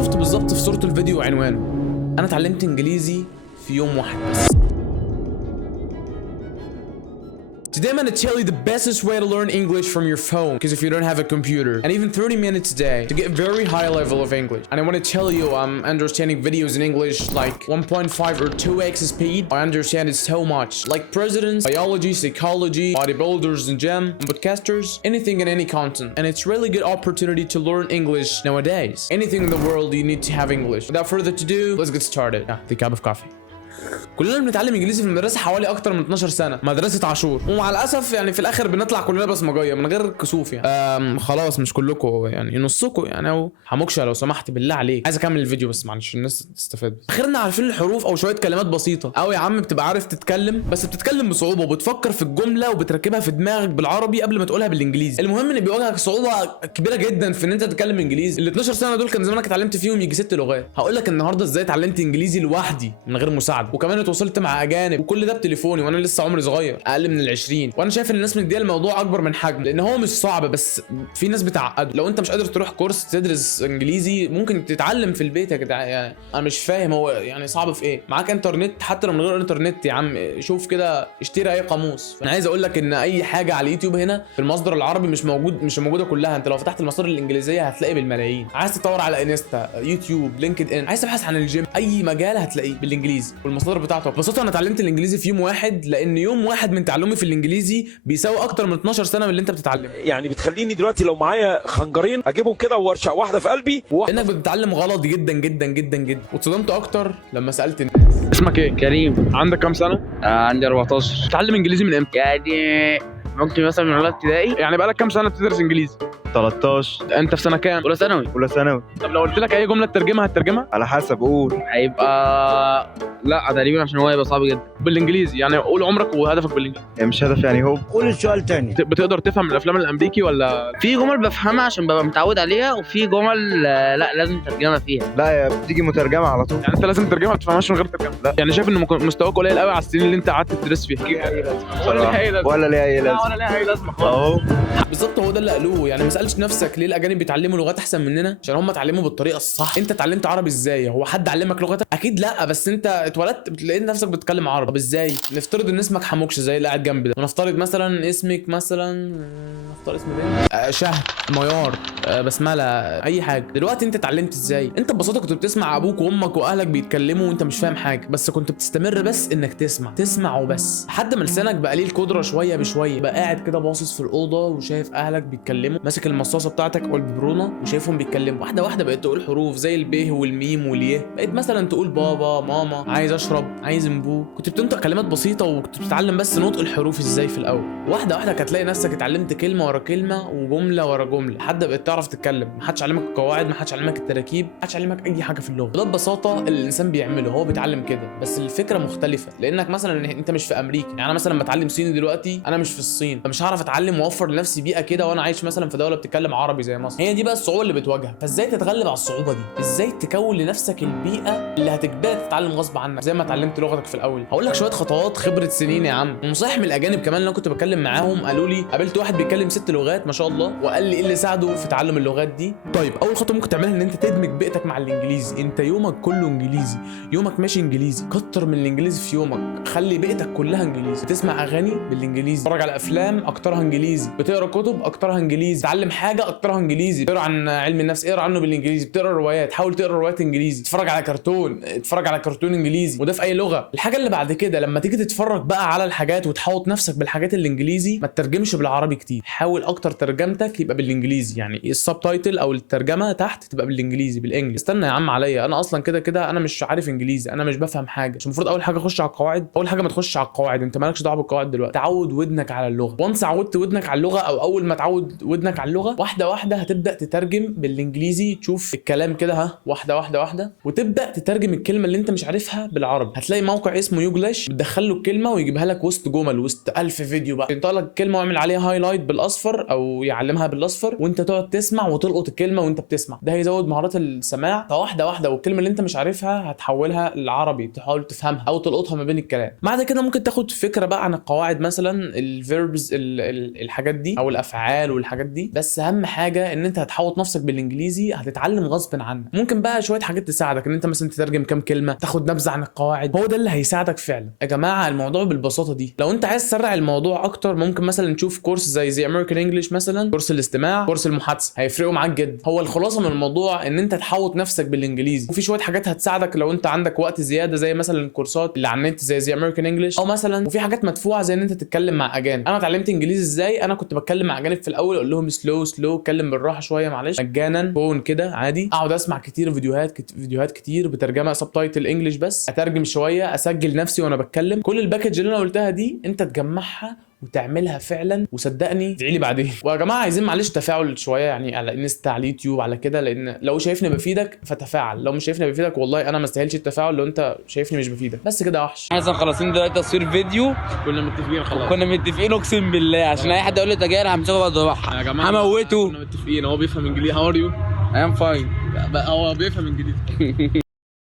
شفت بالظبط في صورة الفيديو وعنوانه. انا اتعلمت انجليزي في يوم واحد بس. Today I'm gonna tell you the bestest way to learn English from your phone, because if you don't have a computer, and even 30 minutes a day to get a very high level of English. And I want to tell you I'm understanding videos in English like 1.5 or 2x speed. I understand it so much, like presidents, biology, psychology, bodybuilders and gym, and podcasters, anything and any content. And it's really good opportunity to learn English nowadays. Anything in the world you need to have English. Without further ado, let's get started. The cup of coffee. كلنا بنتعلم انجليزي في المدرسه حوالي اكتر من 12 سنه، مدرسه عاشور، ومع الاسف يعني في الاخر بنطلع كلنا بصمجيه من غير كسوف يعني. خلاص مش كلكم يعني، نصكم يعني. او حموكشه لو سمحت بالله عليك، عايز اكمل الفيديو بس معلش الناس تستفاد. اخرنا عارفين الحروف او شويه كلمات بسيطه، او يا عم بتبقى عارف تتكلم بس بتتكلم بصعوبه وبتفكر في الجمله وبتركبها في دماغك بالعربي قبل ما تقولها بالانجليزي. المهم ان بيواجهك صعوبه كبيره جدا في ان انت تتكلم انجليزي. ال 12 سنه دول كان زمانك اتعلمت فيهم يجي 6 لغات. هقول لك النهارده ازاي اتعلمت انجليزي لوحدي من غير مساعده، وكمان اتواصلت مع اجانب، وكل ده بتليفوني وانا لسه عمري صغير اقل من ال20. وانا شايف ان الناس مديه الموضوع اكبر من حجم، لان هو مش صعب بس في ناس بتعقده. لو انت مش قادر تروح كورس تدرس انجليزي ممكن تتعلم في البيت يا جدعان. يعني انا مش فاهم هو يعني صعب في ايه. معاك انترنت، حتى لو من غير انترنت يا عم شوف كده اشتري اي قاموس. انا عايز اقول لك ان اي حاجه على اليوتيوب هنا في المصدر العربي مش موجوده كلها. انت لو فتحت المصادر الانجليزيه هتلاقي بالملايين. عايز تدور على انستا، يوتيوب، لينكد ان، عايز تبحث عن الجيم، اي مجال هتلاقيه بالانجليزي والمصادر بتاعته. ببساطه انا اتعلمت الانجليزي في يوم واحد، لان يوم واحد من تعلمي في الانجليزي بيساوي اكتر من 12 سنه من اللي انت بتتعلمه. يعني بتخليني دلوقتي لو معايا خنجرين اجيبهم كده وارشق واحده في قلبي انك بتتعلم غلط جدا جدا جدا جدا. واتصدمت اكتر لما سالت الناس. اسمك ايه؟ كريم. عندك كام سنه؟ عندي 14. بتتعلم انجليزي من امتى؟ يعني ممكن مثلا من اولى ابتدائي. يعني بقالك كام سنه بتدرس انجليزي؟ 13. انت في سنه كام؟ اولى ثانوي. اولى ثانوي. طب لو قلت لك اي جمله تترجمها هتترجمها؟ على حسب، قول. هيبقى لا تقريبا عشان هو هيبقى صعب جدا بالانجليزي. يعني قول عمرك وهدفك بالانجليزي. مش هدف يعني. هو قول السؤال تاني. بتقدر تفهم الافلام الامريكي ولا؟ في جمل بفهمها عشان ببقى متعود عليها، وفي جمل لا لازم ترجمه فيها. لا، بتيجي مترجمه على طول. يعني انت لازم تترجمها، ما تفهمهاش من غير ترجمه؟ لا. يعني شايف ان مستواك قليل قوي على السنين اللي انت قعدت تدرس فيها. ولا ليها اي لازمه. ولا ليها اي لازمه. ولا ليها اي لازمه خالص. اهو بالظبط هو ده اللي قالوه. يعني ما سالتش نفسك ليه الاجانب بيتعلموا لغات احسن مننا؟ عشان هم اتعلموا بالطريقه الصح. انت اتعلمت عربي ازاي؟ هو حد علمك لغتك؟ اكيد لا، بس انت اتولدت بتلاقي نفسك بتتكلم عربي. طب ازاي؟ نفترض ان اسمك حموكش زي اللي قاعد جنبي ده، ونفترض مثلا اسمك مثلا نختار اسم بنت شهد، ميار، بسمله، اي حاجه. دلوقتي انت اتعلمت ازاي؟ انت ببساطه كنت بتسمع ابوك وامك واهلك بيتكلموا وانت مش فاهم حاجه، بس كنت بتستمر بس انك تسمع وبس، لحد ما لسانك بقى ليه القدره شويه بشويه. بقى قاعد كده باصص في الاوضه وشايف اهلك بيتكلموا، ماسك المصاصه بتاعتك او الببرونه وشايفهم بيتكلموا. واحده واحده بقيت تقول حروف زي الب والميم واليه. بقيت مثلا تقول بابا، ماما، عايز اشرب، عايز انبو. كنت بتنطق كلمات بسيطه وكنت بتتعلم بس نطق الحروف ازاي في الاول. واحده واحده هتلاقي نفسك اتعلمت كلمه ورا كلمه وجمله ورا جمله، لحد بقيت تعرف تتكلم. محدش علمك القواعد، محدش علمك التراكيب، محدش علمك اي حاجه في اللغه. وده ببساطه اللي الانسان بيعمله، هو بيتعلم كده. بس الفكره مختلفه، لانك مثلا انت مش في امريكا. يعني انا مثلا بتعلم صيني دلوقتي، انا مش في الصين، فمش هعرف اتعلم واوفر لنفسي بيئه كده وانا عايش مثلا في دوله بتتكلم عربي زي مصر. هي دي بقى الصعوبه اللي بتواجهك. فازاي تتغلب على الصعوبه دي؟ ازاي تكون لنفسك البيئه اللي هتجبرك تتعلم غصب عنك زي ما اتعلمت لغتك في الاول؟ هقول لك شويه خطوات خبره سنين يا عم. ونصايح من الاجانب كمان اللي انا كنت بتكلم معاهم. قالوا لي قابلت واحد بيتكلم 6 لغات ما شاء الله، وقال لي ايه اللي ساعده في تعلم اللغات دي. طيب اول خطوه ممكن تعملها ان انت تدمج بيئتك مع الانجليزي. انت يومك كله انجليزي، يومك ماشي انجليزي. كتر من الانجليزي في يومك، خلي بيئتك كلها انجليزي. تسمع اغاني بالانجليزي، تتفرج على افلام اكترها انجليزي، بتقرا كتب اكترها انجليزي، تعلم حاجه اكترها انجليزي، تقرا عن علم النفس اقرا عنه بالانجليزي، بتقرا روايات حاول تقرا روايات انجليزي، تتفرج على كرتون اتفرج على كرتون انجليزي، وده في اي لغه. الحاجه اللي بعد كده لما تيجي تتفرج بقى على الحاجات وتحوط نفسك بالحاجات الانجليزي، ما تترجمش بالعربي كتير. حاول اكتر ترجمتك يبقى بالانجليزي، يعني السبتايتل او الترجمه تحت تبقى بالانجليزي بالانجلش. استنى يا عم عليا، انا اصلا كده انا مش عارف انجليزي، انا مش بفهم حاجه. مش المفروض اول حاجه اخش على القواعد؟ اول حاجه ما تخش على القواعد، انت مالكش دعوه بالقواعد دلوقتي. تعود ودنك على اللغه. وانس عودت ودنك على اللغه، او اول ما تعود ودنك على اللغه، واحده واحده هتبدا تترجم بالانجليزي. تشوف الكلام كده واحده واحده وتبدا تترجم الكلمه اللي انت مش عارفها بالعربي. هتلاقي موقع اسمه يوجلش بتدخل له الكلمه ويجيبها لك وسط جمل، وسط 1000 فيديو بقى. ينطق لك الكلمه واعمل عليها هايلايت بالاصفر بالاصفر او يعلمها بالاصفر، وانت تقعد تسمع وتلقط الكلمه وانت بتسمع. ده هيزود مهارات السماع فواحده واحده، والكلمه اللي انت مش عارفها هتحولها للعربي تحاول تفهمها او تلقطها ما بين الكلام. بعد كده ممكن تاخد فكره بقى عن القواعد، مثلا الفيربز الحاجات دي او الافعال والحاجات دي. بس اهم حاجه ان انت هتحوط نفسك بالانجليزي، هتتعلم غصب عنك. ممكن بقى شويه حاجات تساعدك ان انت مثلا تترجم كام كلمه، تاخد نبذه عن القواعد، هو ده اللي هيساعدك فعلا. يا جماعه الموضوع بالبساطه دي. لو انت عايز تسرع الموضوع اكتر ممكن مثلا تشوف كورس زي امريكان انجلش مثلا، كورس الاستماع، كورس المحادثه، هيفرقوا معاك جدا. هو الخلاصه من الموضوع ان انت تحوط نفسك بالانجليزي، وفي شويه حاجات هتساعدك لو انت عندك وقت زياده، زي مثلا الكورسات اللي على النت زي امريكان انجلش، او مثلا وفي حاجات مدفوعه زي ان انت تتكلم مع اجانب. انا اتعلمت انجليزي ازاي؟ انا كنت بتكلم مع اجانب في الاول، اقول لهم سلو اتكلم بالراحه شويه معلش، مجانا فون كده عادي، اقعد اسمع كتير فيديوهات كتير بترجمه سبتايتل انجلش، بس اترجم شويه، اسجل نفسي وانا بتكلم. كل الباكج اللي انا قلتها دي انت تجمعها وتعملها فعلا، وصدقني ادعي لي بعدين. ويا جماعه عايزين معلش تفاعل شويه يعني على انستا، على اليوتيوب، على كده، لان لو شايفني بفيدك فتفاعل، لو مش شايفني بفيدك والله انا ما استاهلش التفاعل لو انت شايفني مش بفيدك. بس كده يا وحش. احنا لسه مخلصين دلوقتي تصوير فيديو، كنا متفقين خلاص. كنا متفقين اقسم بالله عشان اي حد يقول لي تجاري همسكه بقى اذبحها. يا جماعه هموته. كنا متفقين، هو بيفهم انجليزي. هاو ار يو؟ I am fine. هو بيفهم انجليزي.